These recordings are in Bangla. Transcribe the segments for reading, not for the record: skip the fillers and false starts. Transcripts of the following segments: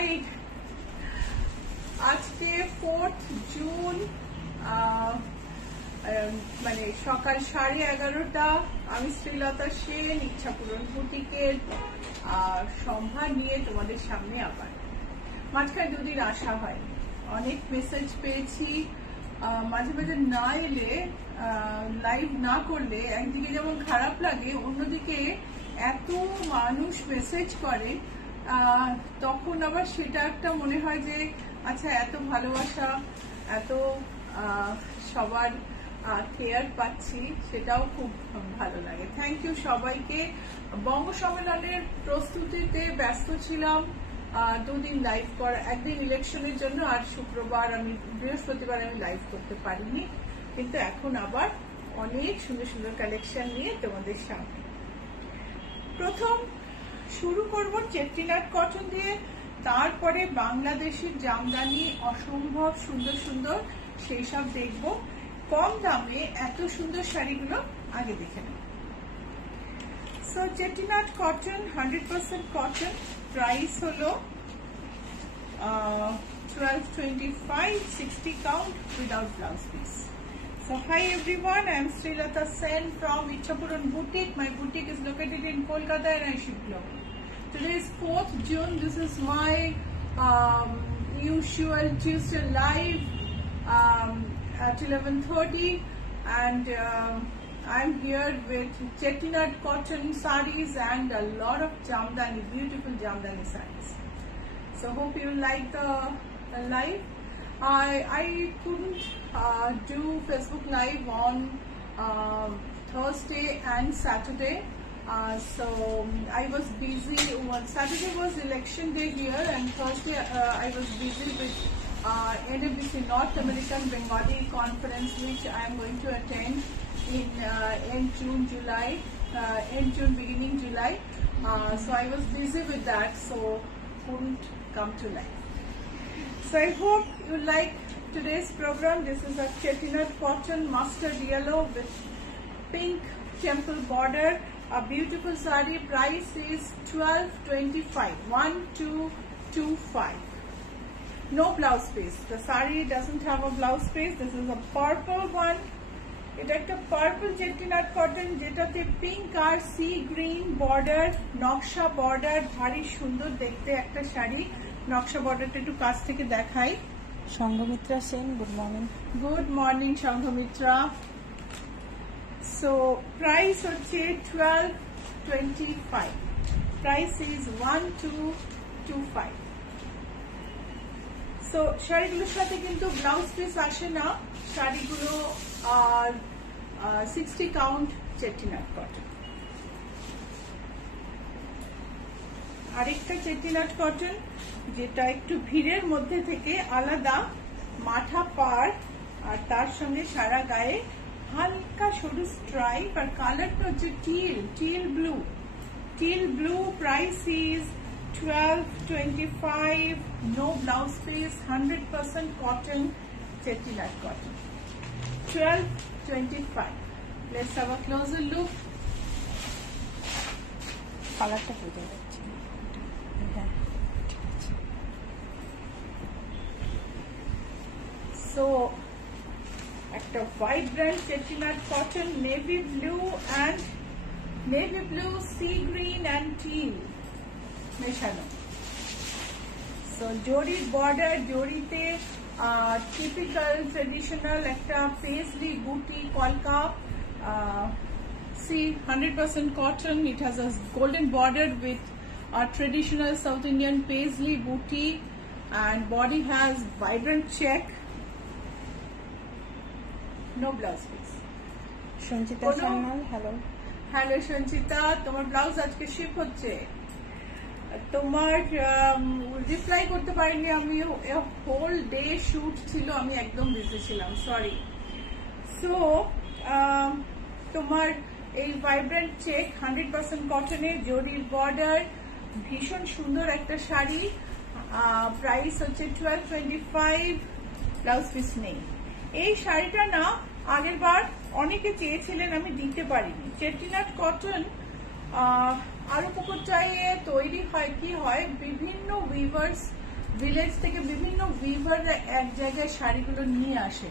রাইট, আজকে 4th জুন, মানে সকাল 11:30। আমি শ্রীলতা সেন ইচ্ছাপূরণ বুটিকের সম্ভার নিয়ে তোমাদের সামনে আবার। মাঝখানে দুদিন আসা হয়, অনেক মেসেজ পেয়েছি। মাঝে মাঝে না এলে, লাইভ না করলে একদিকে যেমন খারাপ লাগে, অন্যদিকে এত মানুষ মেসেজ করে, তখন আবার সেটা একটা মনে হয় যে আচ্ছা, এত ভালোবাসা, এত সবার কেয়ার পাচ্ছি, সেটাও খুব ভালো লাগে। থ্যাংক ইউ সবাইকে। বঙ্গ সম্মেলনের প্রস্তুতিতে ব্যস্ত ছিলাম, দুদিন লাইভ করা, একদিন ইলেকশনের জন্য, আর শুক্রবার বৃহস্পতিবার আমি লাইভ করতে পারিনি, কিন্তু এখন আবার অনেক সুন্দর সুন্দর কালেকশন নিয়ে তোমাদের সামনে। প্রথম শুরু করব চেট্টিনাট কটন দিয়ে, তারপরে বাংলাদেশের জামদানি অসম্ভব সুন্দর সুন্দর, সেই সব দেখব। কম দামে এত সুন্দর শাড়িগুলো আগে দেখে নেব। সো চেট্টিনাট কটন 100% কটন, প্রাইস হলো 1225, 60 count without blouse piece. So hi everyone, I am Srilata Sen from Ichhapuran Boutique. My boutique is located in Kolkata and I ship global. Today is 4th June. This is my usual Tuesday live at 11:30, and I'm here with Chettinad cotton sarees and a lot of Jamdani, beautiful Jamdani sarees. So hope you like the live. I couldn't do Facebook live on Thursday and Saturday. So I was busy. Saturday was election day here, and Thursday I was busy with NABC North American Bengali conference, which I am going to attend in end June, beginning July. So I was busy with that, so couldn't come to live. So I hope you like today's program. This is a Chettinad cotton mustard yellow with pink temple border. A beautiful saree. Price is 1225, 1225. No blouse piece. The saree doesn't have a blouse piece. This is a purple one. এটা একটা পার্পল চেট্টিনাট কটন, যেটাতে পিঙ্ক আর সি গ্রিন বর্ডার, নকশা বর্ডার, ভারী সুন্দর দেখতে একটা শাড়ি। নকশা বর্ডারটা একটু কাছ থেকে দেখাই। Sanghamitra Sen, good morning. Good morning Sanghamitra. So price হচ্ছে 1225, প্রাইস ইজ 1225। সো শাড়িগুলোর সাথে কিন্তু ব্লাউজ পিস আসে না, শাড়িগুলো 60 count চেট্টিনাট কটন। আরেকটা চেট্টিনাট কটন, যেটা একটু ভিড়ের মধ্যে থেকে আলাদা, মাথা পার, আর তার সঙ্গে সারা গায়ে হালকা সরু স্ট্রাইপ, আর কালারটা হচ্ছে teal blue. Price is 1225, no blouse piece, 100% cotton, Chettinad cotton. 1225. Let's have a closer look. কালারটা বোঝা যাচ্ছে। So একটা vibrant Chettinad cotton, navy blue, sea green and teal মেশানো। সো জরির বর্ডার, জরিতে টিপিক্যাল ট্রেডিশনাল একটা পেজলি বুটি কলকা, see 100% cotton. It has a golden border with a traditional South Indian paisley booty, and body has vibrant check. No blouse piece. Sanchita Sanyal, hello Sanchita, তোমার ব্লাউজ আজকে শিপ হচ্ছে। তোমার রিপ্লাই করতে পারিনি, আমি হোল ডে শুট ছিল, আমি একদম বিজি ছিলাম, সরি। সো তোমার এই ভাইব্রেন্ট চেক 100% কটনে, জরির বর্ডার, ভীষণ সুন্দর একটা শাড়ি। প্রাইস হচ্ছে 1225, ব্লাউজ পিস নেই। এই শাড়িটা না আগের বার অনেকে চেয়েছিলেন, আমি দিতে পারিনি। চেট্টিনাট কটন আরো পুকুর চাইয়ে তৈরি হয়, কি হয়, বিভিন্ন উইভার্স ভিলেজ থেকে বিভিন্ন উইভাররা এক জায়গায় শাড়িগুলো নিয়ে আসে।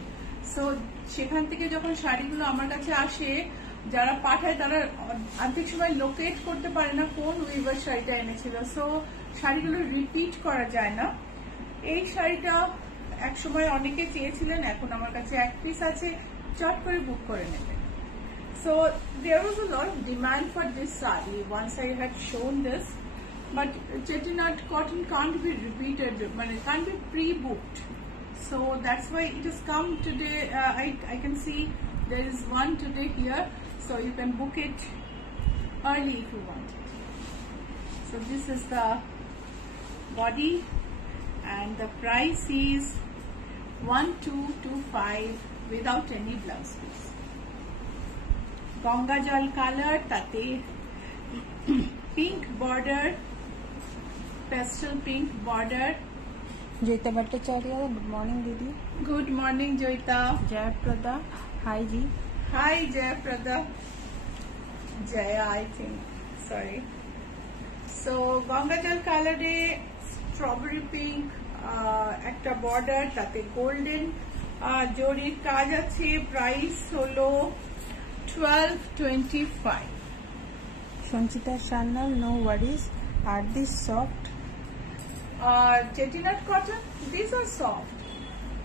সো সেখান থেকে যখন শাড়িগুলো আমার কাছে আসে, যারা পাঠায় তারা অর্ধেক সময় লোকেট করতে পারে না কোন উইভার শাড়িটা এনেছিল। সো শাড়িগুলো রিপিট করা যায় না। এই শাড়িটা এক সময় অনেকে চেয়েছিলেন, এখন আমার কাছে এক পিস আছে, চট করে বুক করে নেবেন। So there was a lot of demand for this sari once I had shown this, but Chettinad cotton can't be repeated, can't be pre-booked. So that's why it has come today. I can see there is one today here, so you can book it early if you want it. So this is the body, and the price is 1225 without any blouse piece. Ganga জল কালার, তাতে pink border, pastel pink border. Joyita Bhattacharya, good morning দিদি। Good morning Joyita. Joyprada, hi ji. Hi Joyprada, Joya I think, sorry. So Ganga জল কালারে স্ট্রবেরি পিঙ্ক একটা বর্ডার, তাতে গোল্ডেন জরির কাজ আছে। প্রাইস হলো 1225. Sanchita Sanyal, no worries. Are this soft? Chettinad cotton, these are soft,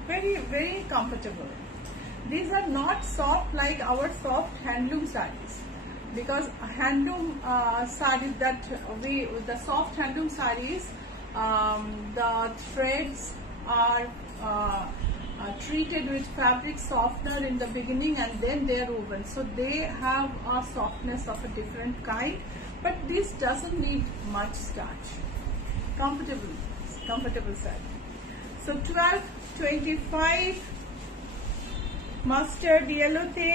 very very comfortable. These are not soft like our soft handloom sarees, because handloom sarees that the soft handloom sarees, the threads are treated with fabric softener in the beginning and then they are woven, so they have a softness of a different kind, but this doesn't need much starch. Comfortable saree. So 1225. Mustard yellow te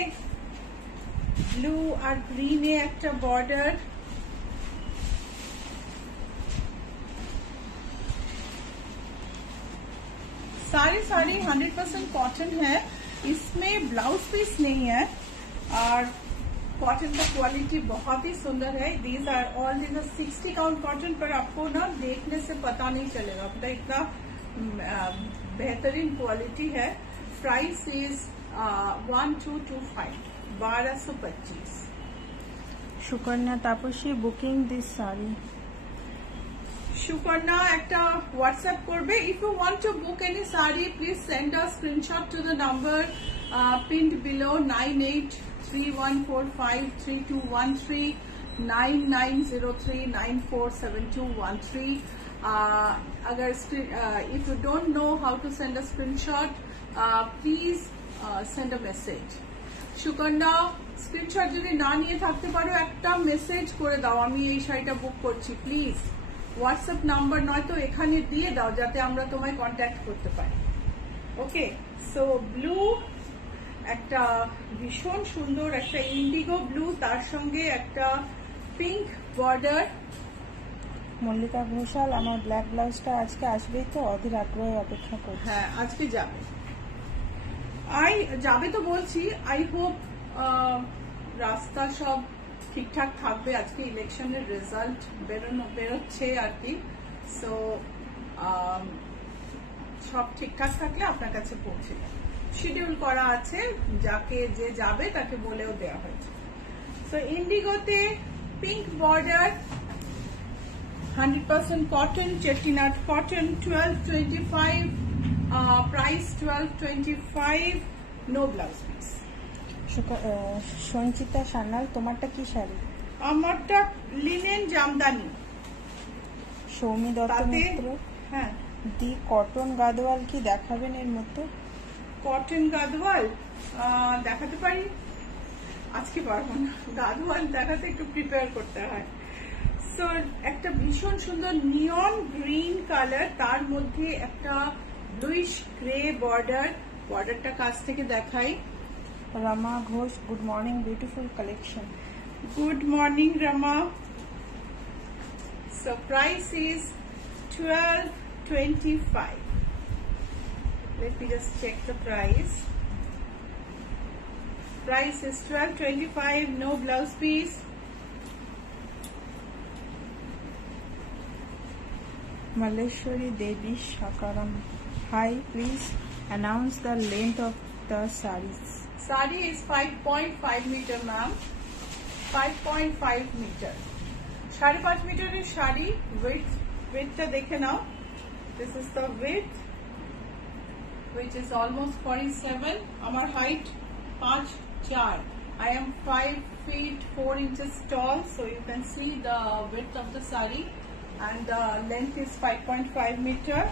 blue R green এ একটা border, सारी 100% कॉटन है, इसमें ब्लाउज पीस नहीं है और कॉटन का क्वालिटी बहुत ही सुंदर है। these are 60 काउंट कॉटन, पर आपको ना देखने से पता नहीं चलेगा, पता इतना बेहतरीन क्वालिटी है। Price is 1225, 1225। Sukanya Tapasi, booking this sari. Sukanya একটা হোয়াটসঅ্যাপ করবে। If you want to book any sari, please send a screenshot to the number pinned below 9831453213 9903947213. If you don't know how to send a screenshot, please send a message. Sukanya, screenshot যদি না নিয়ে থাকতে পারো একটা মেসেজ করে দাও, আমি এই শাড়িটা বুক করছি, প্লিজ। হোয়াটসঅ্যাপ নাম্বার নয়তো এখানে দিয়ে দাও যাতে আমরা তোমায় কন্ট্যাক্ট করতে পারি। ওকে, সো ব্লু একটা ভীষণ সুন্দর একটা ইন্ডিগো ব্লু, তার সঙ্গে একটা পিঙ্ক বর্ডার। মল্লিকা ঘোষাল, আমার ব্ল্যাক ব্লাউজটা আজকে আসবেই তো, অধীর আগ্রহে অপেক্ষা করছি। হ্যাঁ, আজকে যাবে, যাবে তো বলছি। আই হোপ রাস্তা সব ঠিকঠাক থাকবে। আজকে ইলেকশনের রেজাল্ট বেরোচ্ছে আর কি, সো সব ঠিকঠাক থাকলে আপনার কাছে পৌঁছে যাবে। শিডিউল করা আছে, যাকে যে যাবে তাকে বলেও দেওয়া হয়েছে। সো ইন্ডিগোতে pink border, 100% cotton, Chettinad cotton, 1225, price 1225, no blouse piece. Sanchita Sanyal, তোমারটা কি শাড়ি? আমারটা লিনেন জামদানি। সৌমি দত্ত মিত্র, হ্যাঁ, দি কটন গাদোয়াল কি দেখাবেন এর মধ্যে? কটন গাদোয়াল দেখাতে পারি, আজকে পারবো না। গাদোয়াল দেখাতে একটু প্রিপেয়ার করতে হয়। সো একটা ভীষণ সুন্দর নিয়ন গ্রিন কালার, তার মধ্যে একটা ব্লুইশ গ্রে বর্ডার। বর্ডারটা কাছ থেকে দেখাই। Rama Ghosh, good morning, beautiful collection. Good morning, Rama. So price is 1225. Let me just check the price. Price is 1225, no blouse piece. Maleshwari Devi Shakaram. Hi, please announce the length of the sarees. Sari is 5.5 meter, ma'am. 5.5 meter. 5.5 meter is shari. Width dekhe now. This is the width, which is almost 47. Our height 5'4". I am 5 feet 4 inches tall, so you can see the width of the sari, and the length is 5.5 meter.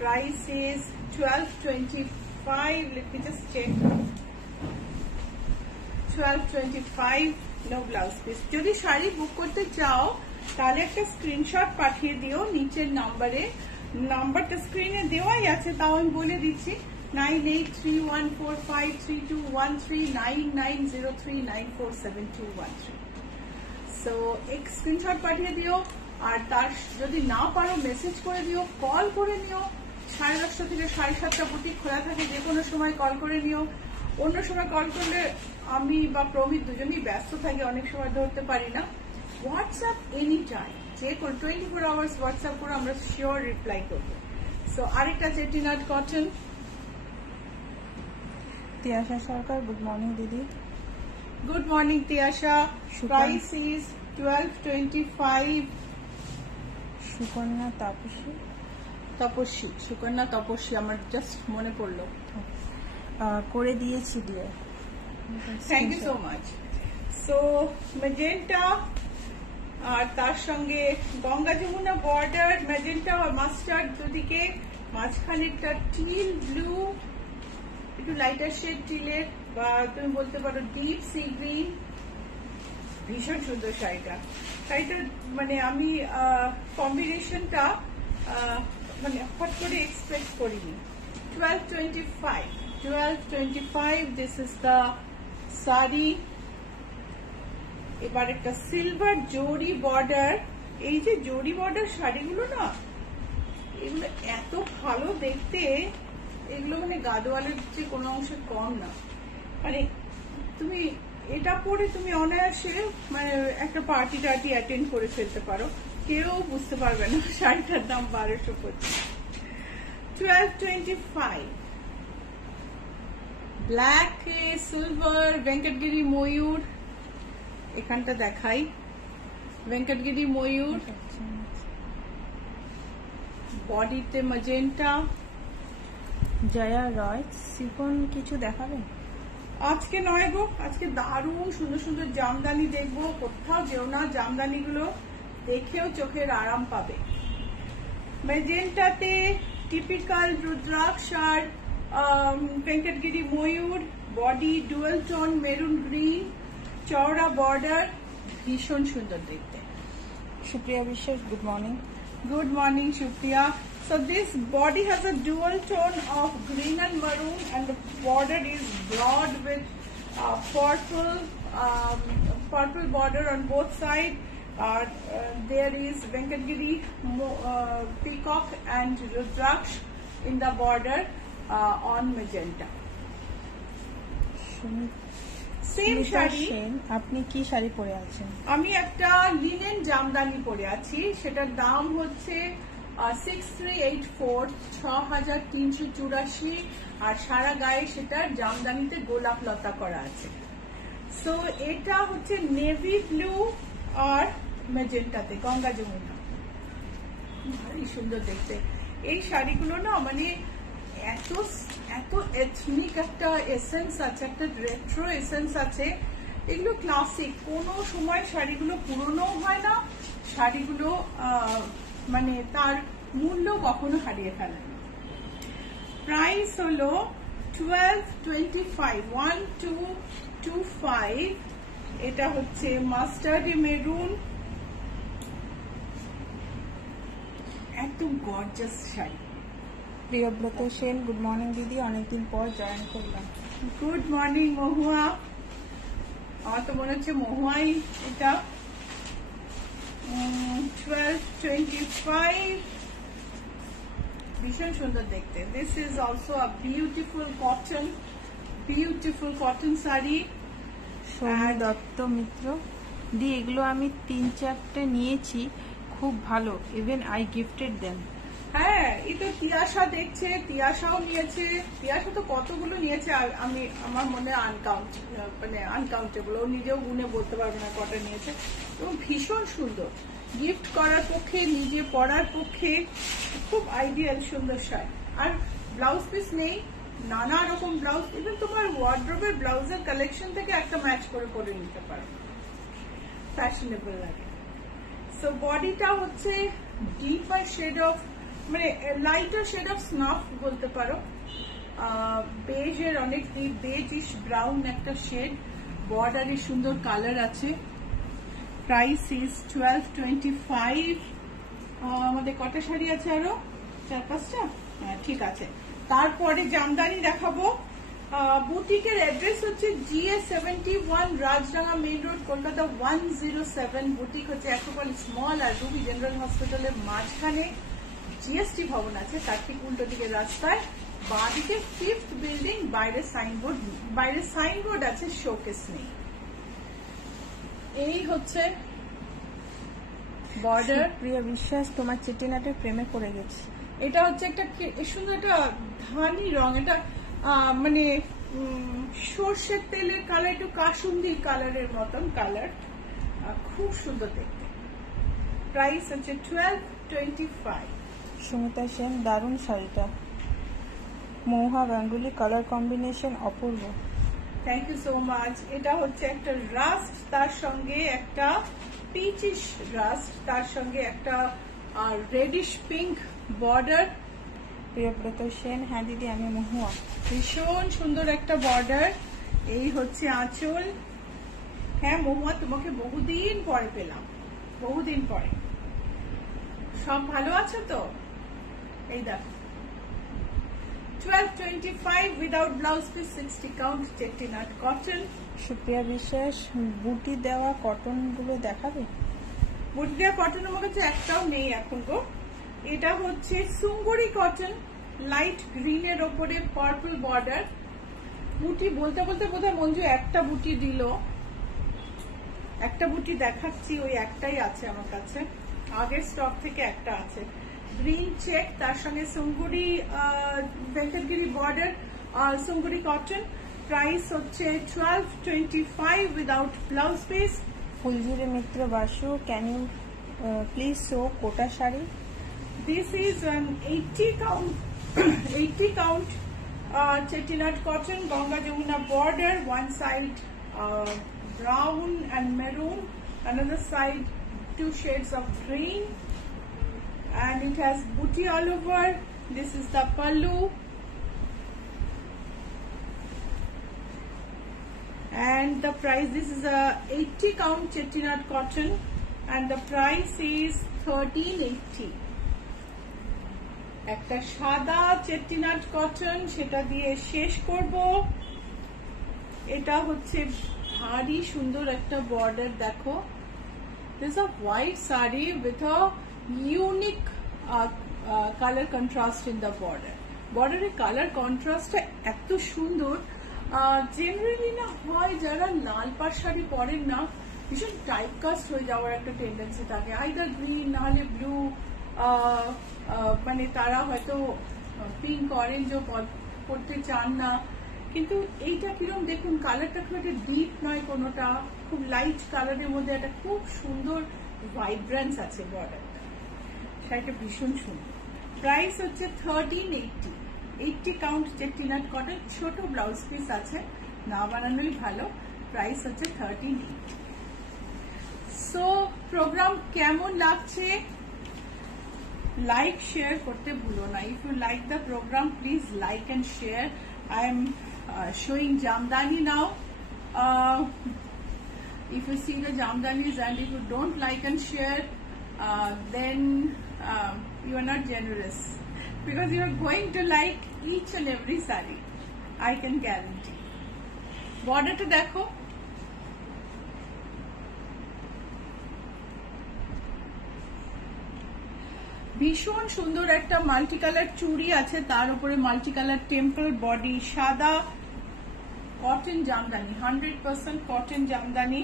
Price is 1225. Let me just check. 1225. No blouse piece. যদি শাড়ি বুক করতে চাও তাহলে একটা স্ক্রিনশট পাঠিয়ে দিও নিচের নাম্বারে। নাম্বারটা স্ক্রিনে দেওয়াই আছে, তাও আমি বলে দিচ্ছি 98314532139903947213। সো এক স্ক্রিনশট পাঠিয়ে দিও, আর তার যদি না পারো মেসেজ করে দিও, কল করে নিও। 10:30 থেকে 7:30 বুটিক খোলা থাকে, যে কোনো সময় কল করে নিও। অন্য সময় কল করলে আমি বা প্রমিত দুজনেই ব্যস্ত থাকি, অনেক সময় ধরতে পারি না। হোয়াটসঅ্যাপ এনি টাইম, যে কোনো 24 আওয়ার্স হোয়াটসঅ্যাপ করে আমরা শিওর রিপ্লাই করবো। সো আরেকটা Chettinad cotton. Tiasha Sarkar, good morning দিদি। Good morning Tiasha. Price is 1225। Sukanya Tapasi. Sukanya Tapaswi, আমার জাস্ট মনে পড়লো। করে দিয়েছি dear. Thank you so much. So magenta, আর তার সঙ্গে গঙ্গা যমুনা বর্ডার, ম্যাজেন্টা আর মাস্টার্ড দুদিকে, মাঝখানে একটা টিল ব্লু, একটু লাইটার শেড টিলের, বা তুমি বলতে পারো ডিপ সি গ্রিন। ভীষণ সুন্দর শাড়িটা। মানে আমি কম্বিনেশনটা মানে হট করে এক্সপেক্ট করিনি। 1225। This is the sari. এবার একটা সিলভার জরি বর্ডার। এই যে জরি বর্ডার শাড়িগুলো না, এগুলো এত ভালো দেখতে, এগুলো মানে গাদোয়ালের যে কোনো অংশে কম না। মানে তুমি এটা পরে তুমি অনায়াসে মানে একটা পার্টি অ্যাটেন্ড করে ফেলতে পারো, কেউ বুঝতে পারবে না। শাড়িটার দাম 1225। 1225। ব্ল্যাক সিলভার ভেঙ্কটগিরি ময়ূর, এখানটা দেখাই, ভেঙ্কটগিরি ময়ূর, বডিতে ম্যাজেন্টা। জয়া রয়, সিফন কিছু দেখাবেন? আজকে নয় গো, আজকে দারুণ সুন্দর সুন্দর জামদানি দেখবো। কোথাও যেও না, জামদানিগুলো দেখেও চোখের আরাম পাবে। ম্যাজেন্টাতে টিপিক্যাল রুদ্রাক্ষ আর ভেঙ্কটগিরি ময়ূর, body dual tone maroon green, চওড়া বর্ডার, ভীষণ সুন্দর দেখতে। Supriya Biswas, good morning. Good morning, Shukriya. So this body has a dual tone of green and maroon, and the border is broad with purple border on both sides. There is Venkatgiri peacock and Rudraksh in the border on magenta. Same sari. আপনি কি শাড়ি পরে আছেন? আমি একটা লিনেন জামদানি পরে আছি, সেটার দাম হচ্ছে 6384, 6384, আর সারা গায়ে সেটার জামদানিতে গোলাপ লতা করা আছে। সো এটা হচ্ছে নেভি ব্লু আর ম্যাজেন্টাতে, গঙ্গা যমুনা, ভারী সুন্দর দেখতে। এই শাড়িগুলো না মানে এত এত এথনিক একটা এসেন্স আছে, একটা রেট্রো এসেন্স আছে। এগুলো ক্লাসিক, কোনো সময় শাড়িগুলো পুরনো হয় না, শাড়িগুলো মানে তার মূল্য কখনো হারিয়ে ফেলে না। প্রাইস হলো 1225, 1225। এটা হচ্ছে মাস্টার্ড মেরুন, একদম gorgeous sari. Priyabrata Sen, good morning দিদি, অনেকদিন পর জয়েন করলাম। গুড মর্নিং মহুয়া। আমার তো মনে হচ্ছে মহুয়াই এটা। 1225, ভীষণ সুন্দর দেখতে। This is also a beautiful cotton sari. Soumi Dutta Mitra, দিয়ে এগুলো আমি 3-4টে নিয়েছি, খুব ভালো, ইভেন আই গিফটেড দেম। হ্যাঁ, এই তো তিয়াশা দেখছে, তিয়াশাও নিয়েছে, তিয়াশা তো কতগুলো নিয়েছে, আর আমি আমার মনে আনকাউন্টেবল, ও নিজেও গুনে বলতে পারবে না কটা নিয়েছে। এবং ভীষণ সুন্দর, গিফট করার পক্ষে, নিজে পরার পক্ষে খুব আইডিয়াল সুন্দর শাড়ি। আর ব্লাউজ পিস নেই, নানা রকম ব্লাউজ, ইভেন তোমার ওয়ার্ড্রোবের ব্লাউজের কালেকশন থেকে একটা ম্যাচ করে পরে নিতে পারো, ফ্যাশনেবল লাগে। সো বডিটা হচ্ছে ডিপার শেড অফ, মানে লাইটার শেড অফ স্নাফ বলতে পারো, বেজের অনেক ডিপ বেজিশ ব্রাউন একটা শেড, বর্ডারে সুন্দর কালার আছে। Price is 1225। আমাদের কটা শাড়ি আছে আরো? 4-5টা? হ্যাঁ, ঠিক আছে। তারপরে জামদানি দেখাবো। বুটিকের অ্যাড্রেস হচ্ছে GA71, Rajdanga main road, Kolkata 107। Boutique হচ্ছে অ্যাক্রোপলিস মল আর রুবি জেনারেল হসপিটালের মাঝখানে জিএসটি ভবন আছে, তার ঠিক উল্টো দিকে রাস্তায়, বাঁদিকে 5th বিল্ডিং, বাইরে সাইনবোর্ড আছে, শোকেস নেই। এই হচ্ছে বর্ডার। প্রিয়া বিশ্বাস, তোমার চেটিনাটের প্রেমে পড়ে গেছি। এটা হচ্ছে একটা সুন্দর একটা ধানি রং, এটা মানে সর্ষের তেলের কালার, একটু কাসুন্দির কালারের মতন কালার, খুব সুন্দর দেখতে। প্রাইস হচ্ছে 1225। সুমিতা সেন, দারুণ শাড়িটা, মৌহা গাঙ্গুলি, কালার কম্বিনেশন অপূর্ব। Thank you so much. এটা হচ্ছে একটা রাস্ট, তার সঙ্গে একটা পিচিশ রাস্ট, তার সঙ্গে একটা radish pink border. Priyabrata Sen, হ্যাঁ দিদি আমি মহুয়া। ভীষণ সুন্দর একটা বর্ডার। এই হচ্ছে আঁচল। হ্যাঁ মহুয়া, তোমাকে বহুদিন পরে পেলাম, বহুদিন পরে। সব ভালো আছে তো? এই দেখো 1225 without blouse piece, 60 count, Chettinad cotton. Supriya Biswas, বুটি দেওয়া কটন গুলো দেখাবে? বুটি দেওয়া কটন আমার কাছে একটাও নেই এখন গো। এটা হচ্ছে সুঙ্গুরি কটন, লাইট গ্রিন এর ওপরে পার্পল বর্ডার। বুটি বলতে বলতে বোধহয় মঞ্জু একটা বুটি দিল, একটা বুটি দেখাচ্ছি, ওই একটাই আছে আমার কাছে, আগের স্টক থেকে একটা আছে। গ্রিন চেক, তার সঙ্গে Sungudi Venkatagiri border, Sungudi cotton. Price হচ্ছে 1225 without blouse piece. Phuljhuri Mitra Basu, can you please show Kota sari? This is an 80 count, 80 count chettinad cotton, Ganga Jamuna border. One side brown and maroon, another side 2 shades of green, and it has booty all over. This is the pallu, and the price. This is a 80 count chettinad cotton, and the price is 1380. একটা সাদা চেট্টিনাট কটন, সেটা দিয়ে শেষ করব। এটা হচ্ছে ভারী সুন্দর একটা বর্ডার, দেখো, this a white sari with a unique colour contrast in the border. বর্ডারের কালার কন্ট্রাস্টটা এত সুন্দর, জেনারেলি না হয় যারা লাল পাড় শাড়ি পরেন না, ভীষণ টাইপকাস্ট হয়ে যাওয়ার একটা টেন্ডেন্সি থাকে, আইদার গ্রিন নাহলে ব্লু, মানে তারা হয়তো পিঙ্ক অরেঞ্জও পড়তে চান না। কিন্তু এইটা কিরকম দেখুন, কালারটা খুব একটা ডিপ নয়, কোনোটা খুব লাইট কালারের মধ্যে একটা খুব সুন্দর ভাইব্রেন্স আছে বর্ডারটা, শাড়িটা ভীষণ সুন্দর। প্রাইস হচ্ছে 1380, 80 কাউন্ট চেট্টিনাট কটন, ছোট ব্লাউজ পিস আছে, না বানানোই ভালো। প্রাইস হচ্ছে 1380। সো প্রোগ্রাম কেমন লাগছে? লাইক শেয়ার করতে ভুলো না। If you like the programme, please like and share. I am showing jamdani now. If you see the jamdanis and if you don't like and share, then you are not generous, because you are going to like each and every saree, I can guarantee. Border to dekho, ভীষণ সুন্দর একটা মাল্টি কালার চুড়ি আছে, তার উপরে মাল্টি কালার টেম্পল বডি, সাদা কটন জামদানি, 100% কটন জামদানি।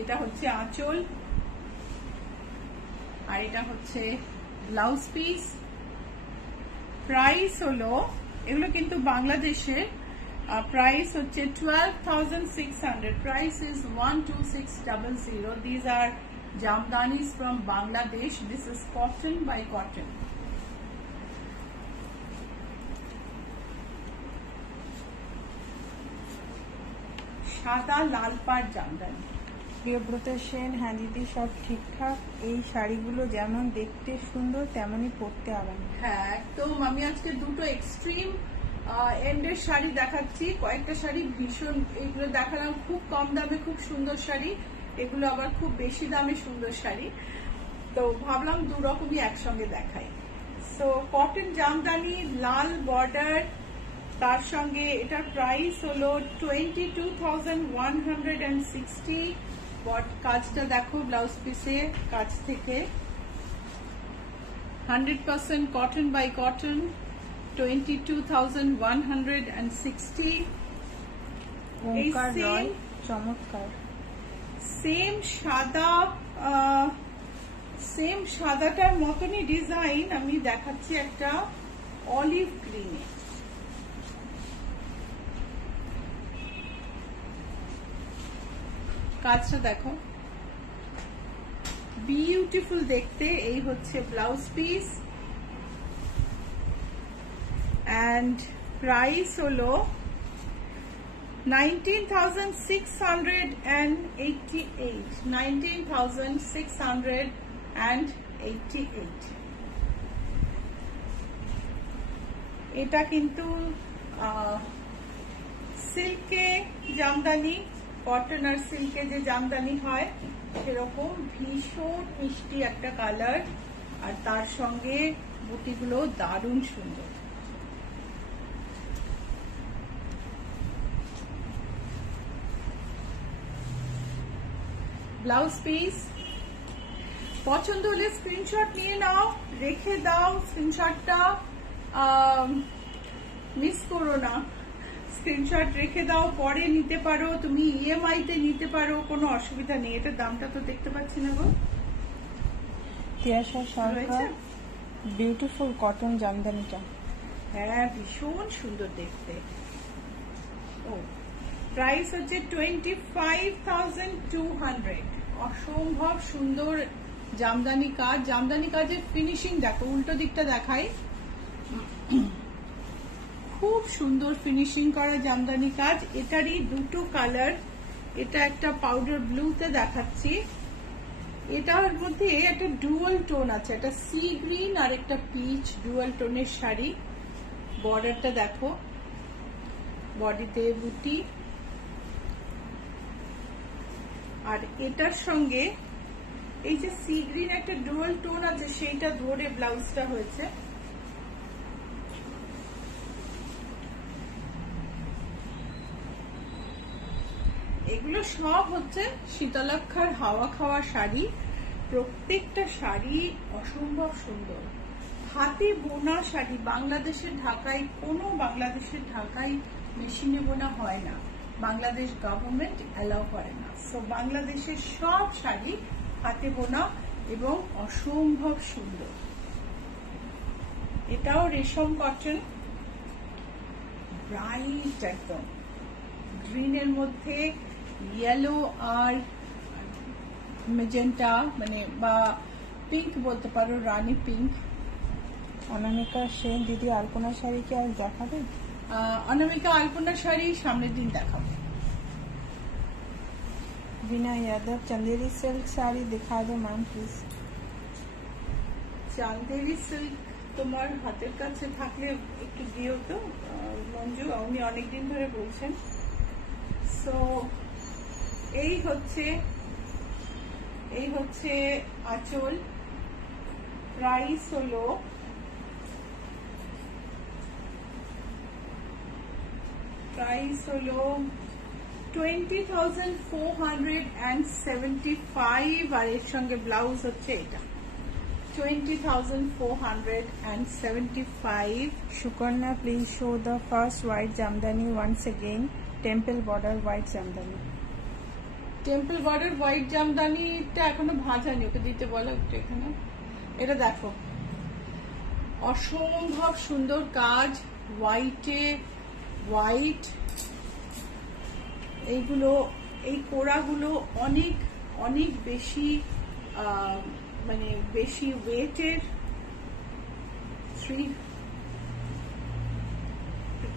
এটা হচ্ছে আঁচল, আর এটা হচ্ছে ব্লাউজ পিস। প্রাইস হলো, এগুলো কিন্তু বাংলাদেশের প্রাইস হচ্ছে 12,600। Price is 12600। These are jamdanis from Bangladesh. This is cotton by cotton. সাদা লাল পাড় জামদানি। প্রিয়ব্রত সেন, হ্যাঁ দিদি সব ঠিকঠাক। এই শাড়িগুলো যেমন দেখতে সুন্দর তেমনই পরতে আরাম। হ্যাঁ একদম। আমি আজকে দুটো এক্সট্রিম এন্ডের শাড়ি দেখাচ্ছি। কয়েকটা শাড়ি ভীষণ, এগুলো দেখালাম খুব কম দামে খুব সুন্দর শাড়ি, এগুলো আবার খুব বেশি দামে সুন্দর শাড়ি, তো ভাবলাম দু রকমই একসঙ্গে দেখাই। সো কটন জামদানি, লাল বর্ডার, তার সঙ্গে এটার প্রাইস হলো 22,160। কাজটা দেখো ব্লাউজ পিসে কাজ থেকে, 100% কটন বাই কটন, 22,160। ওমকার রয়, চমৎকার। সেম সাদাটার মতনই ডিজাইন আমি দেখাচ্ছি একটা অলিভ গ্রিনে। কাজটা দেখো, বিউটিফুল দেখতে। এই হচ্ছে ব্লাউজ পিস, অ্যান্ড প্রাইস হলো 19,688। 19,688। এটা কিন্তু সিল্কে জামদানি, কটন আর সিল্কে যে জামদানি হয় সেরকম ভীষণ মিষ্টি একটা কালার, আর তার সঙ্গে বুটিগুলো দারুণ সুন্দর। ব্লাউজ পিস পছন্দ হলে স্ক্রিনশট নিয়ে নাও, রেখে দাও। স্ক্রিনশটটা মিস করো না, স্ক্রিনশট রেখে দাও, পরে নিতে পারো, তুমি ইএমআই তে নিতে পারো, কোনো অসুবিধা নেই। এটার দামটা তো দেখতে পাচ্ছি না গো। তিয়াশা সরকার, বিউটিফুল কটন জামদানিটা। হ্যাঁ ভীষণ সুন্দর দেখতে। ও প্রাইস হচ্ছে 25,200। অসম্ভব সুন্দর জামদানি কাজ। জামদানি কাজের ফিনিশিং দেখো, উল্টো দিকটা দেখাই, খুব সুন্দর ফিনিশিং করা জামদানি কাজ। এটারই দুটো কালার, এটা একটা পাউডার ব্লুতে দেখাচ্ছি, এটার মধ্যে একটা ডুয়াল টোন আছে, একটা সি গ্রিন আর একটা পিচ ডুয়াল টোনের শাড়ি। বর্ডারটা দেখো, বডিতে বুটি, আর এটার সঙ্গে এই যে সি গ্রিন একটা ডুয়াল টোন আছে সেইটা ধরে ব্লাউজটা হয়েছে। এগুলো সব হচ্ছে শীতলক্ষার হাওয়া খাওয়া শাড়ি। প্রত্যেকটা শাড়ি অসম্ভব সুন্দর, হাতে বোনা শাড়ি। বাংলাদেশের ঢাকায়, কোনো বাংলাদেশের ঢাকায় মেশিনে বোনা হয় না, বাংলাদেশ গভর্নমেন্ট অ্যালাউ করে না। সো বাংলাদেশের সব শাড়ি হাতে বোনা এবং অসম্ভব সুন্দর। এটাও রেশম কটন, ব্রাইট একদম গ্রিনের মধ্যে ইয়েলো আর মেজেন্টা, মানে বা পিঙ্ক বলতে পারো, রানী পিঙ্ক। অনামিকা সেন, দিদি আলপনা শাড়ি কি আর দেখাবেন? অনামিকা আলপনা শাড়ি সামনের দিন দেখাবো। বিনা यादव, चंदेरी सिल्क साड़ी दिखा दो मैम प्लीज। চান্দেরি সিল্ক তোমার হাতের কাছে থাকলে একটু দিও তো মঞ্জু, উনি অনেকদিন ধরে বলছেন। সো এই হচ্ছে আঁচল। প্রাইস হলো 20,475, আর এর সঙ্গে ব্লাউজ হচ্ছে এটা 20,475। Sukarna, please show the first white jamdani once again. Temple border white jamdani. Temple border white জামদানিটা এখনো ভাজানি, ওকে দিতে বলো একটু এখানে। এটা দেখো, অসম্ভব সুন্দর কাজ, হোয়াইটে হোয়াইট। এইগুলো, এই কোড়াগুলো অনেক অনেক বেশি মানে বেশি ওয়েটের।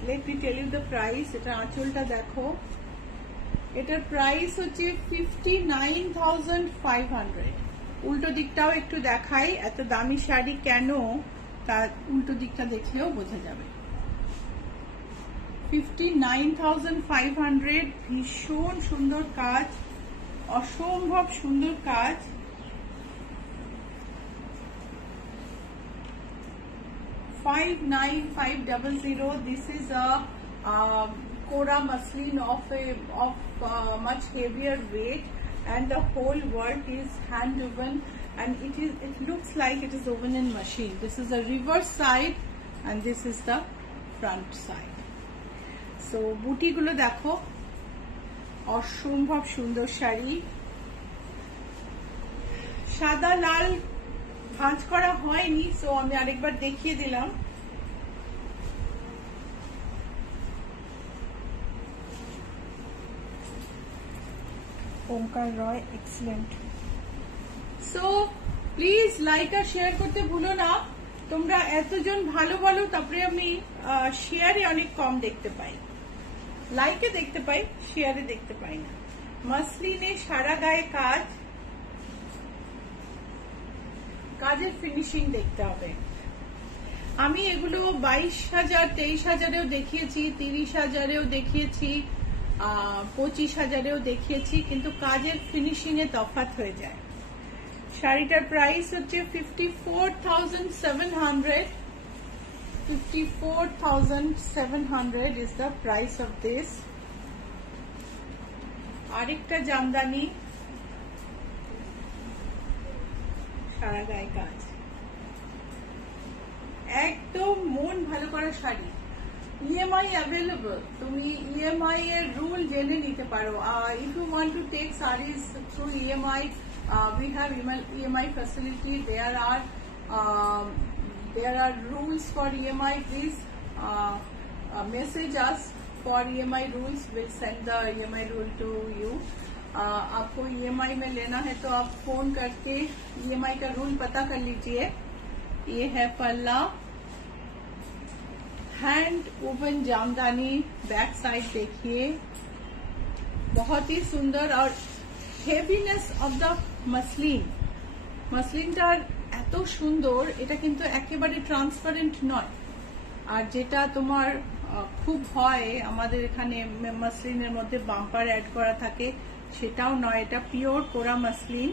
Let me tell you the price. এটা আঁচলটা দেখো, এটার প্রাইস হচ্ছে 59,500। উল্টো দিকটাও একটু দেখাই, এত দামি শাড়ি কেন তার উল্টো দিকটা দেখলেও বোঝা যাবে। 59,500, ভীষণ সুন্দর কাজ, অসম্ভব সুন্দর কাজ। $59,500. This is a Kora muslin of much heavier weight, and the whole work is hand woven, and it looks like it is woven in machine. This is the reverse side and this is the front side. So বুটি গুলো দেখো, অসম্ভব সুন্দর শাড়ি। সাদা লাল ভাঁজ করা হয়নি, সো আমি আরেকবার দেখিয়ে দিলাম। Omkar Roy, excellent. So please like আর শেয়ার করতে ভুলো না। তোমরা এতজন ভালো বলো, তারপরে আমি শেয়ারে অনেক কম দেখতে পাই, লাইকে দেখতে পাই, শেয়ারে দেখতে পাই না। মাসলিনে সারা গায়ে কাজ, কাজের ফিনিশিং দেখতে হবে। আমি এগুলো 22,000, 23,000-এও দেখিয়েছি, 30,000-এও দেখিয়েছি, 25,000-এও দেখিয়েছি, কিন্তু কাজের ফিনিশিং এ তফাৎ হয়ে যায়। শাড়িটার প্রাইস হচ্ছে 54,700। 54,700 is the price of this. আরেকটা জামদানি, সারা গায়ে কাজ, একদম মন ভালো করা শাড়ি। EMI অ্যাভেলেবল, তুমি EMI এর রুল জেনে নিতে পারো। If you want to take saris through EMI, we have EMI facility. There are rules for EMI. Please message us for EMI rules. We'll send the EMI rule to you. आपको EMI में लेना है तो आप फोन करके EMI का रूल पता कर लीजिए। ये है पल्ला, hand open jamdani, back side देखिए, बहुत ही सुंदर। और হেভিনেস অফ দ্য মাসলিনটার এত সুন্দর, এটা কিন্তু একেবারে ট্রান্সপারেন্ট নয়। আর যেটা তোমার খুব হয় আমাদের এখানে মাসলিনের মধ্যে বাম্পার অ্যাড করা থাকে, সেটাও নয়, এটা পিওর কোরা মাসলিন।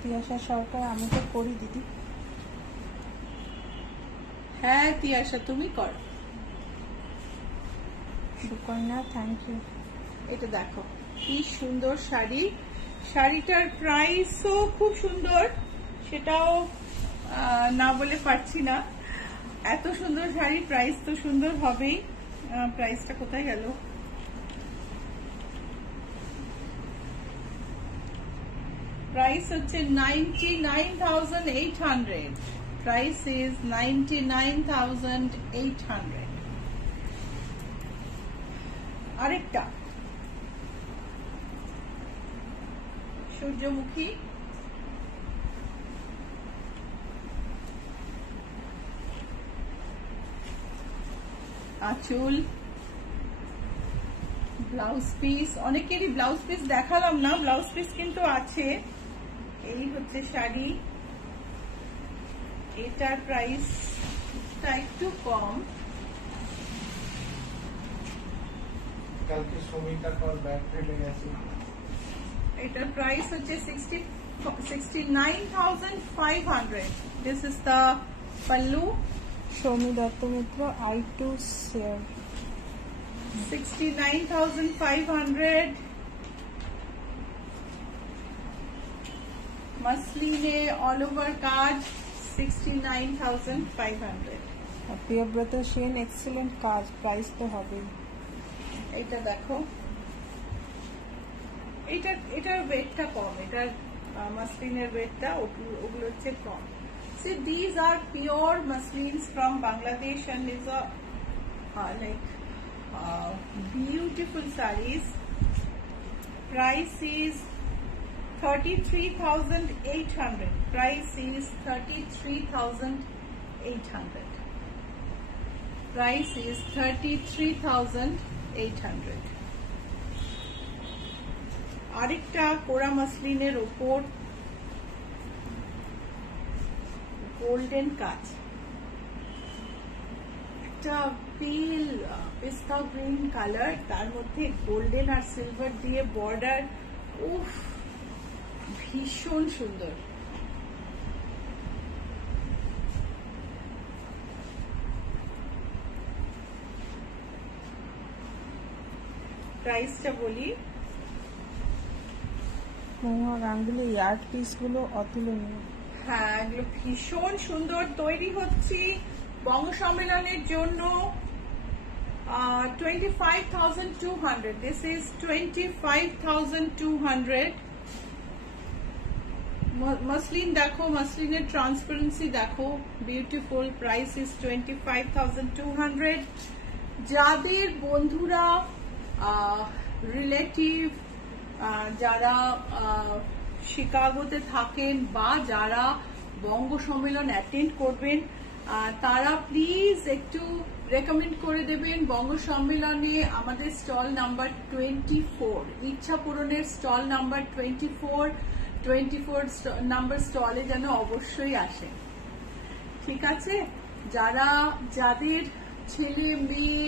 তিয়াশা সরকার, আমি তো করি দিদি। হ্যাঁ তিয়াশা, তুমি করো। Sukanya, thank you. এটা দেখো কি সুন্দর শাড়ি, শাড়িটার প্রাইসও খুব সুন্দর, সেটাও না বলে পারছি না। এত সুন্দর শাড়ি, প্রাইস তো সুন্দর হবেই। প্রাইসটা কোথায় গেল? প্রাইস হচ্ছে 99,800। Price is 99,800। আরেকটা সূর্যমুখী, আঁচল, ব্লাউজ পিস। অনেকেরই ব্লাউজ পিস দেখালাম না, ব্লাউজ পিস কিন্তু আছে। এই হচ্ছে শাড়ি, এটার প্রাইসটা একটু কম। কালকে সমিতার পর ব্যাগ ফেলে গেছে। এটার প্রাইস হচ্ছে 69,500। This is the pallu. Soumi Dutta Mitra, I too share. 69,500। মাসলিনে অল ওভার কাজ, 69,500। প্রিয়ব্রত সেন, এক্সিলেন্ট কাজ, প্রাইস তো হবেই। এইটা দেখো, এটার ওয়েটটা কম, এটার মাসলিনের ওয়েটটা ওগুলো হচ্ছে কম। See, these are pure muslins from Bangladesh and is a beautiful sarees. Price is 33,800. Price is 33,800. Price is 33,800. আরেকটা কোরা মাসলিনের উপর গোল্ডেন কাজ, একটা পিল পিস্তা গ্রিন কালার, তার মধ্যে গোল্ডেন আর সিলভার দিয়ে বর্ডার, উফ ভীষণ সুন্দর। প্রাইসটা বলি, গাঙ্গুলি আর্ট পিস গুলো অতুলনীয়। হ্যাঁ, এগুলো ভীষণ সুন্দর। তৈরি হচ্ছে বঙ্গ সম্মেলনের জন্য। 25,200. This is 25,200. মসলিন দেখো, মসলিনের ট্রান্সপারেন্সি দেখো, বিউটিফুল। Price is 25,200. যাদের বন্ধুরা রিলেটিভ যারা শিকাগোতে থাকেন বা যারা বঙ্গ সম্মেলন অ্যাটেন্ড করবেন, তারা প্লিজ একটু রেকমেন্ড করে দেবেন বঙ্গ সম্মেলনে আমাদের স্টল নাম্বার 24, ইচ্ছা পূরণের স্টল নাম্বার 24 নাম্বার স্টলে যেন অবশ্যই আসে। ঠিক আছে? যাদের ছেলে মেয়ে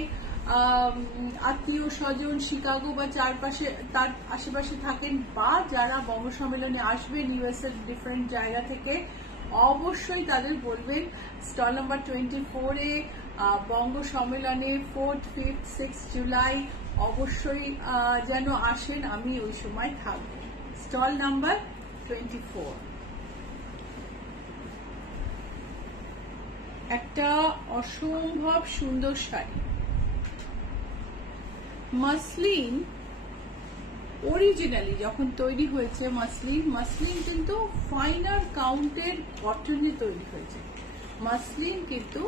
আত্মীয় স্বজন শিকাগো বা চারপাশে তার আশেপাশে থাকেন, বা যারা বঙ্গ সম্মেলনে আসবেন ইউএস এর ডিফারেন্ট জায়গা থেকে, অবশ্যই তাদের বলবেন স্টল নাম্বার 24-এ বঙ্গ সম্মেলনে 4th, 5th, 6th জুলাই অবশ্যই যেন আসেন, আমি ওই সময় থাকব। Stall number 24। একটা অসম্ভব সুন্দর শাড়ি, মাসলিন অরিজিনালি যখন তৈরি হয়েছে মাসলিন কিন্তু ফাইনার কাউন্টের কটনে তৈরি হয়েছে। মাসলিন কিন্তু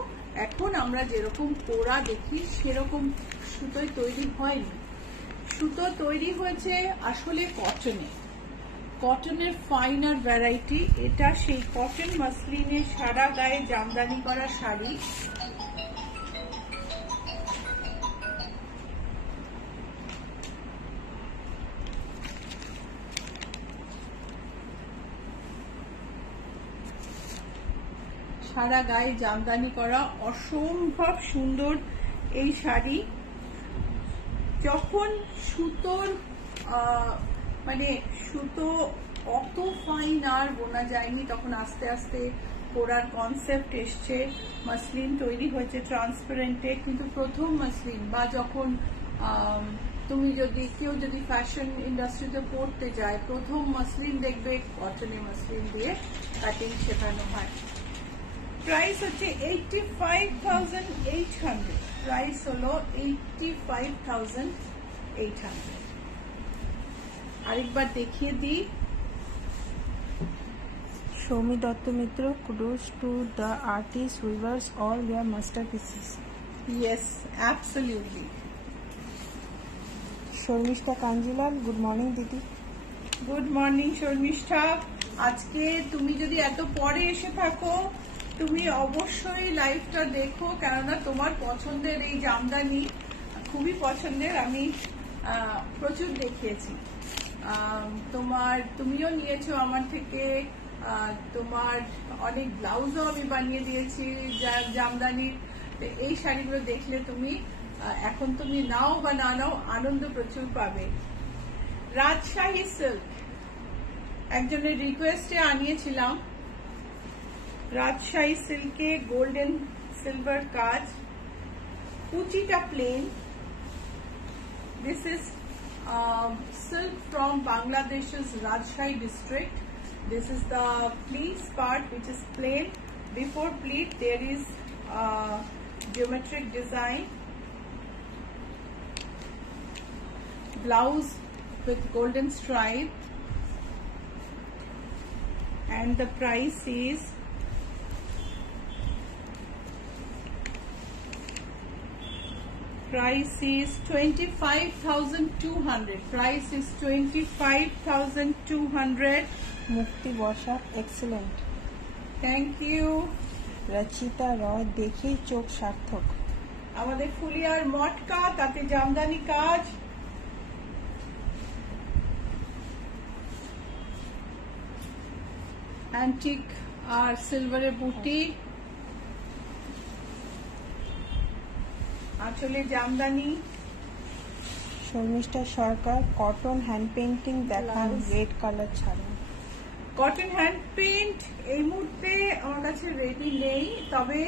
এখন আমরা যেরকম কোরা দেখি সেরকম সুতোয় তৈরি হয়নি, সুতো তৈরি হয়েছে আসলে কটনের ফাইনার ভ্যারাইটি। এটা সেই কটন মাসলিনের সারা গায়ে জামদানি করা শাড়ি। সারা গায়ে জামদানি করা অসম্ভব সুন্দর এই শাড়ি। যখন সুতোর সুতো অত ফাইন আর বোনা যায়নি, তখন আস্তে আস্তে কোরার কনসেপ্ট এসছে, মাসলিন তৈরি হয়েছে ট্রান্সপারেন্টে। কিন্তু প্রথম মাসলিন বা যখন কেউ যদি ফ্যাশন ইন্ডাস্ট্রিতে পড়তে যায়, প্রথম মাসলিন দেখবে কটনে মাসলিন দিয়ে কাটিং শেখানো হয়। প্রাইস হচ্ছে 85,800। প্রাইস হলো 85,800। আরেকবার দেখিয়ে দিই। সৌমি দত্ত মিত্র, kudos to the artists, weavers, all their masterpieces. Yes, absolutely. Sharmishtha Kanjilal, good morning দিদি। Good morning Sharmishtha. আজকে তুমি যদি এত পরে এসে থাকো, তুমি অবশ্যই লাইভটা দেখো, কেননা তোমার পছন্দের এই জামদানি খুবই পছন্দের, আমি প্রচুর দেখিয়েছি। তুমিও নিয়েছো আমার থেকে, তোমার অনেক ব্লাউজও আমি বানিয়ে দিয়েছি জামদানির। এই শাড়িগুলো দেখলে তুমি এখন তুমি নাও বা না নাও আনন্দ প্রচুর পাবে। রাজশাহী সিল্ক একজনের রিকোয়েস্টে আনিয়েছিলাম। রাজশাহী সিল্কে গোল্ডেন সিলভার কাজ, কুচিটা plain. This is silk from Bangladesh's Rajshahi district. This is the pleats part which is plain. Before pleat there is geometric design. Blouse with golden stripe, and the price is 25,200. Price is 25,200. মুক্তি বসাক এক্সেলেন্ট। Thank you. রচিতা রয় দেখেই চোখ সার্থক। আমাদের ফুলিয়ার মটকা, তাতে জামদানি কাজ। অ্যান্টিক আর সিলভারের বুটি, আঁচলে জামদানি। শর্মিষ্ঠা সরকার কটন হ্যান্ড পেইন্টিং দেখান, Blouse. রেড কালার ছাড়া। কটন হ্যান্ড পেইন্ট এই মুহূর্তে আমার কাছে রেডি নেই, তবে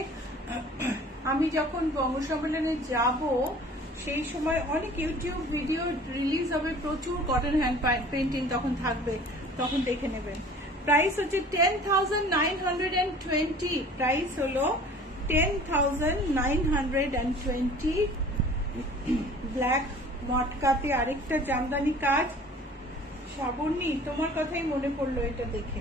আমি যখন বঙ্গ সম্মেলনে যাব সেই সময় অনেক ইউটিউব ভিডিও রিলিজ হবে, প্রচুর কটন হ্যান্ড পেইন্টিং তখন থাকবে, তখন দেখে নেবেন। প্রাইস হচ্ছে 10,920। প্রাইস হলো 10,920। ব্ল্যাক মটকাতে আরেকটা জামদানি কাজ। শ্রাবণী, তোমার কথাই মনে পড়লো এটা দেখে।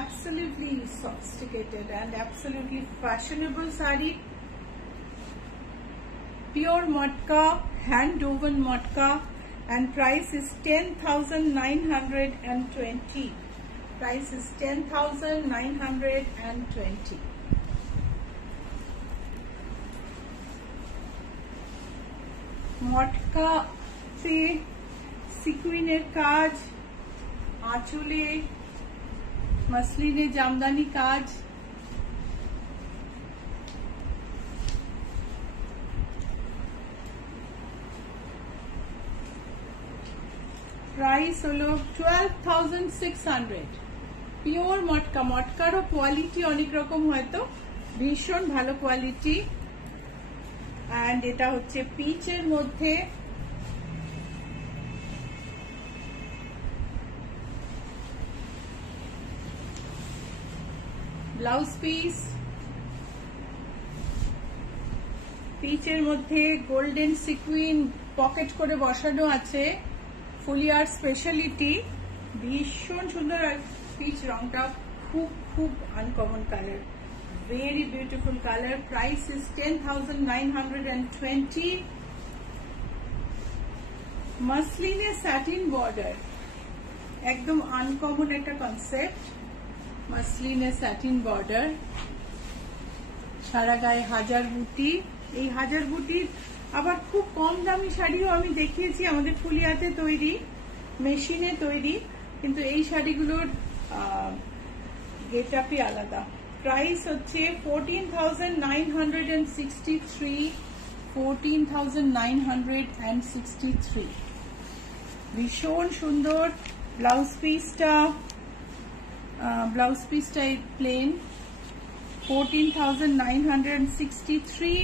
Absolutely sophisticated and absolutely fashionable sari. Pure matka, hand woven matka, and price is 10,920. Price is 10,920. মটকা তে সিকুইনের কাজ, আঁচলে মসলিনে জামদানি কাজ। প্রাইস হলো 12,600। পিওর মটকা, মটকারও কোয়ালিটি অনেক রকম, হয়তো ভীষণ ভালো কোয়ালিটি। অ্যান্ড এটা হচ্ছে পিচের মধ্যে। ব্লাউজ পিস, পিচের মধ্যে গোল্ডেন সিকুইন পকেট করে বসানো আছে, ফুলিয়ার স্পেশালিটি। ভীষণ সুন্দর পিচ রংটা, খুব খুব uncommon colour, very beautiful colour. Price is 10,920। মাসলিনে স্যাটিন বর্ডার, একদম আনকমন একটা কনসেপ্ট। মাসলিনে স্যাটিন বর্ডার, সারা গায়ে হাজার বুটি। এই হাজার বুটির আবার খুব কম দামি শাড়িও আমি দেখিয়েছি আমাদের ফুলিয়াতে তৈরি, মেশিনে তৈরি, কিন্তু এই শাড়িগুলোর গেটআপই আলাদা। প্রাইস হচ্ছে 14,963। 14,963। ভীষণ সুন্দর ব্লাউজ পিসটা। ব্লাউজ পিসটা প্লেন। 14,963।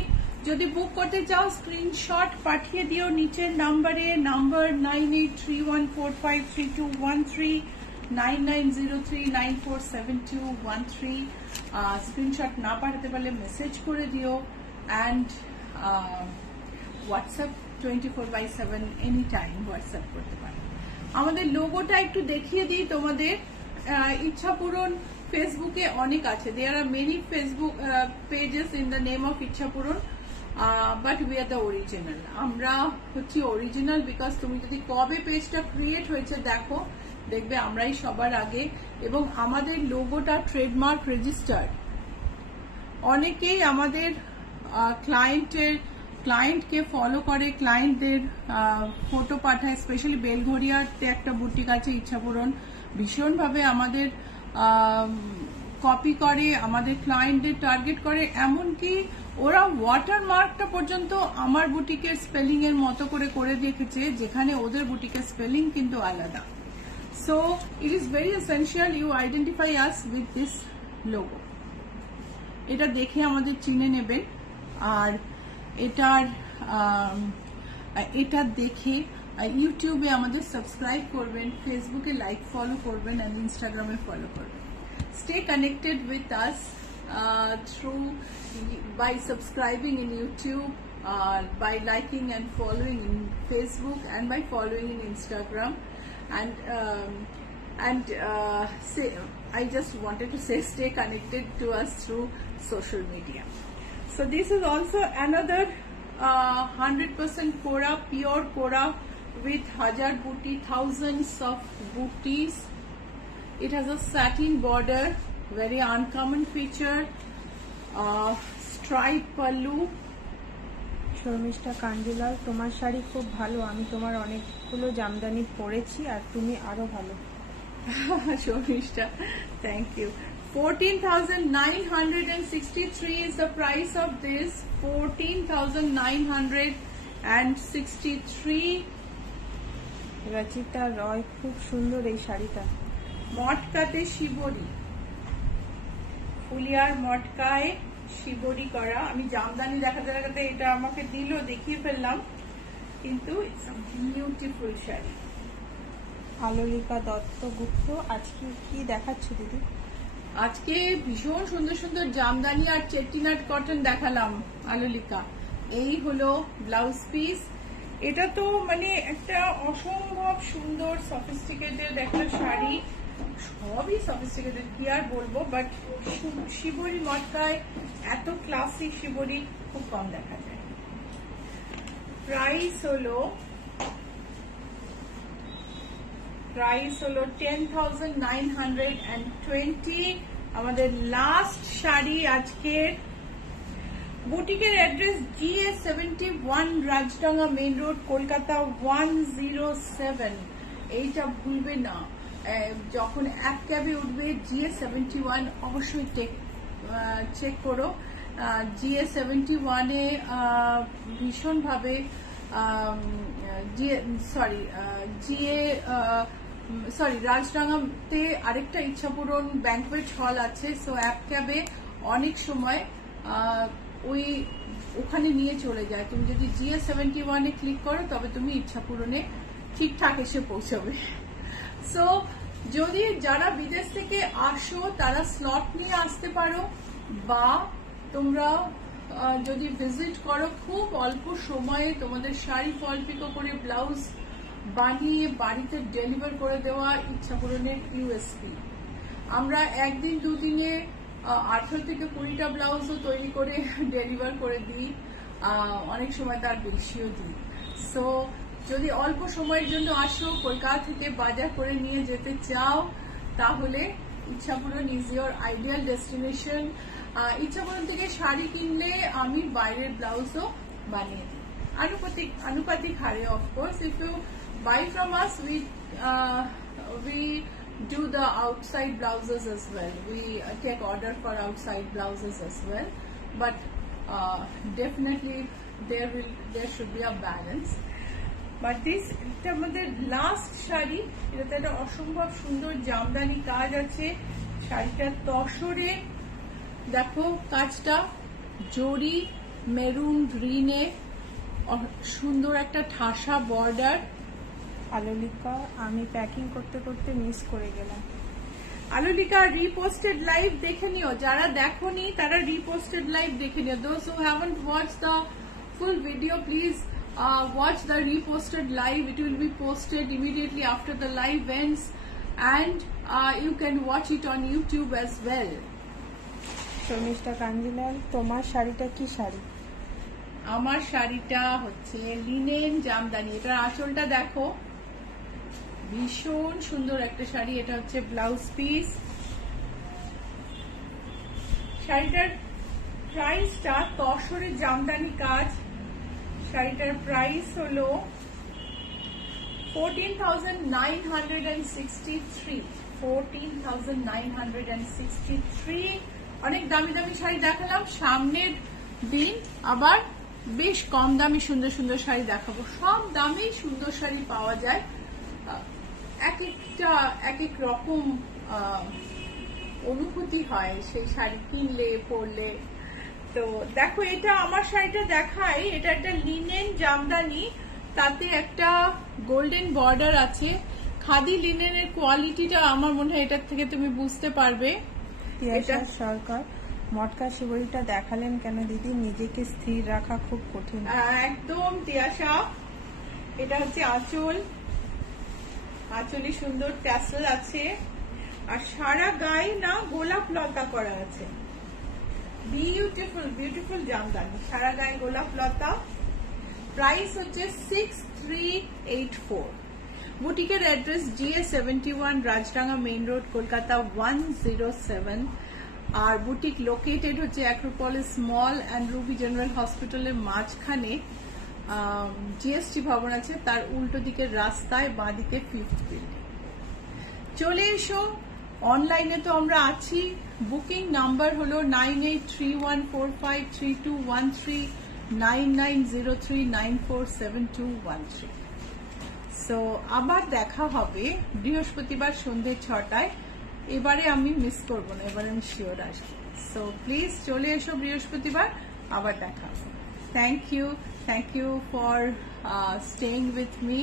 যদি বুক করতে চাও স্ক্রিনশট পাঠিয়ে দিও নিচের নাম্বারে, নাম্বার 9831453213, 9903947213। স্ক্রিনশট না পাঠাতে পারলে মেসেজ করে দিও। And WhatsApp 24/7 any time WhatsApp করতে পারো। আমাদের লোগোটা একটু দেখিয়ে দিই তোমাদের। ইচ্ছা পূরণ ফেসবুকে অনেক আছে, there are many Facebook pages in the name of Ichchha Puran, but we are the original. আমরা হচ্ছি অরিজিনাল, বিকজ তুমি যদি কবে পেজটা ক্রিয়েট হয়েছে দেখো, দেখবে আমরাই সবার আগে, এবং আমাদের লোগোটা ট্রেডমার্ক রেজিস্টার্ড। অনেকেই আমাদের ক্লায়েন্টকে ফলো করে, ক্লায়েন্টদের ফটো পাঠায়, স্পেশালি বেলঘরিয়াতে একটা বুটিক আছে ইচ্ছা পূরণ, ভীষণভাবে আমাদের কপি করে, আমাদের ক্লায়েন্টদের টার্গেট করে, এমনকি ওরা ওয়াটারমার্কটা পর্যন্ত আমার বুটিকের স্পেলিং এর মতো করে দেখেছে, যেখানে ওদের বুটিকের স্পেলিং কিন্তু আলাদা। So it is very essential you identify us with this logo. এটা দেখে আমাদের চিনে নেবেন, আর এটা দেখে ইউটিউবে আমাদের সাবস্ক্রাইব করবেন, ফেসবুকে লাইক ফলো করবেন, আর ইনস্টাগ্রামে ফলো করবেন। Stay connected with us by subscribing in YouTube, by liking and following in Facebook and by following in Instagram. And I just wanted to say stay connected to us through social media. So this is also another 100% Kora, pure Kora with Hajar booty, thousands of booties. It has a satin border, very uncommon feature, stripe pallu. Sharmistha Kanjilal, তোমার শাড়ি খুব ভালো, আমি তোমার অনেকগুলো জামদানি পরেছি আর তুমি আরো ভালো। Shomishta, thank you. 14,963 is the price of this. 14,963. রচিতা রয়, খুব সুন্দর এই শাড়িটা। মটকাতে শিবরি, ফুলিয়ার মটকায় শিবরি করা। আমি জামদানি দেখাতে দেখাতে এটা আমাকে দিল, দেখিয়ে ফেললাম, কিন্তু it's a beautiful sari. Alolika Duttagupta, আজকে কি দেখাচ্ছ দিদি? আজকে ভীষণ সুন্দর সুন্দর জামদানি আর চেটিনাট কটন দেখালাম আলোলিকা। এই হলো ব্লাউজ পিস। এটা তো মানে একটা অসম্ভব সুন্দর সফিস্টিকেটেড একটা শাড়ি, সবই সফিস্টিকেটেড, কি আর বলবো, বাট শিবরি মটকায় এত ক্লাসিক শিবরি খুব কম দেখা যায়। প্রাইস হলো 10,920। আমাদের লাস্ট শাড়ি আজকের। বুটিকের address GA71, Rajdanga main road, Kolkata 107। এইটা ভুলবে না, যখন এক ক্যাবে উঠবে GA71 অবশ্যই চেক করো। GA71-এ ভীষণভাবে রাজডাঙ্গাতে আরেকটা ইচ্ছাপূরণ ব্যাংকুয়েট হল আছে। সো অ্যাপ ক্যাবে অনেক সময় ওখানে নিয়ে চলে যায়। তুমি যদি GA71-এ ক্লিক করো তবে তুমি ইচ্ছাপূরণে ঠিকঠাক এসে পৌঁছবে। সো যদি যারা বিদেশ থেকে আসো তারা স্লট নিয়ে আসতে পারো, বা তোমরা যদি ভিজিট করো খুব অল্প সময়ে তোমাদের শাড়ি ফল পিকো করে ব্লাউজ বানিয়ে বাড়িতে ডেলিভার করে দেওয়া ইচ্ছাপূরণের ইউএসপি। আমরা একদিন দুদিনে 18 থেকে 20টা ব্লাউজও তৈরি করে ডেলিভার করে দিই, অনেক সময় তার বেশিও দিই। সো যদি অল্প সময়ের জন্য আসো, কলকাতা থেকে বাজার করে নিয়ে যেতে চাও, তাহলে ইচ্ছাপূরণ ইজ ইয়োর আইডিয়াল ডেস্টিনেশন। ইচ্ছাপূরণ থেকে শাড়ি কিনলে আমি বাইরের ব্লাউজও বানিয়ে দিই আনুপাতিক হারে। Of course if you buy from us, we do the outside blouses as well. We take order for outside blouses as well, but definitely there should be a balance. But this এটা আমাদের লাস্ট শাড়ি। এটাতে একটা অসম্ভব সুন্দর জামদানি কাজ আছে। শাড়িটা তসরে, দেখো কাজটা জরি মেরুন গ্রিনে, সুন্দর একটা ঠাসা বর্ডার। আলোলিকা, আমি প্যাকিং করতে করতে মিস করে গেলাম। আলোলিকা রিপোস্টেড লাইভ দেখে নিও, যারা দেখোনি তারা রিপোস্টেড লাইভ দেখে নিও। Those who haven't watched the full video, please watch the reposted live. It will be posted immediately after the live ends, and you can watch it on YouTube as well. Sharmistha Kanjilal, তোমার শাড়িটা কি শাড়ি? আমার শাড়িটা হচ্ছে লিনেন জামদানি। এটার আঁচলটা দেখো, ভীষণ সুন্দর একটা শাড়ি। এটা হচ্ছে ব্লাউজ পিস। শাড়িটার প্রাইসটা তসরে জামদানি কাজ। শাড়িটার প্রাইস হলো 14,963। 14,963। অনেক দামি দামি শাড়ি দেখালাম, সামনের দিন আবার বেশ কম দামি সুন্দর সুন্দর শাড়ি দেখাবো। সব দামেই সুন্দর শাড়ি পাওয়া যায়, এক এক রকম অনুভূতি হয় সেই শাড়ি কিনলে পরলে। তো দেখো, এটা আমার শাড়িটা দেখাই। এটা একটা লিনেন জামদানি, তাতে একটা গোল্ডেন বর্ডার আছে। খাদি লিনেনের কোয়ালিটিটা আমার মনে হয় এটার থেকে তুমি বুঝতে পারবে। এটা সরকার, মটকা শিবরিটা দেখালেন কেন দিদি? নিজেকে স্থির রাখা খুব কঠিন। একদম তিয়াশা, এটা হচ্ছে আঁচল, আঁচলে সুন্দর ট্যাসেল আছে আর সারা গায়ে না গোলাপ লতা করা আছে। বিউটিফুল বিউটিফুল জামদানি, সারা গায়ে গোলাপ লতা। প্রাইস হচ্ছে 6384। বুটিকের address GA71, Rajdanga main road, Kolkata 107। আর বুটিক লোকেটেড হচ্ছে Acropolis mall and Ruby General হসপিটালের মাঝখানে GST ভবন আছে, তার উল্টো দিকের রাস্তায় বাঁ দিকে 5th বিল্ডিং। চলে এসো, অনলাইনে তো আমরা আছি। বুকিং নাম্বার হলো 9831453213, 9903947213। সো আবার দেখা হবে বৃহস্পতিবার সন্ধ্যে 6টায়। এবারে আমি মিস করব না, এবারে আমি শিওর আসবো। সো প্লিজ চলে এসো বৃহস্পতিবার, আবার দেখা হবে। Thank you for staying with me.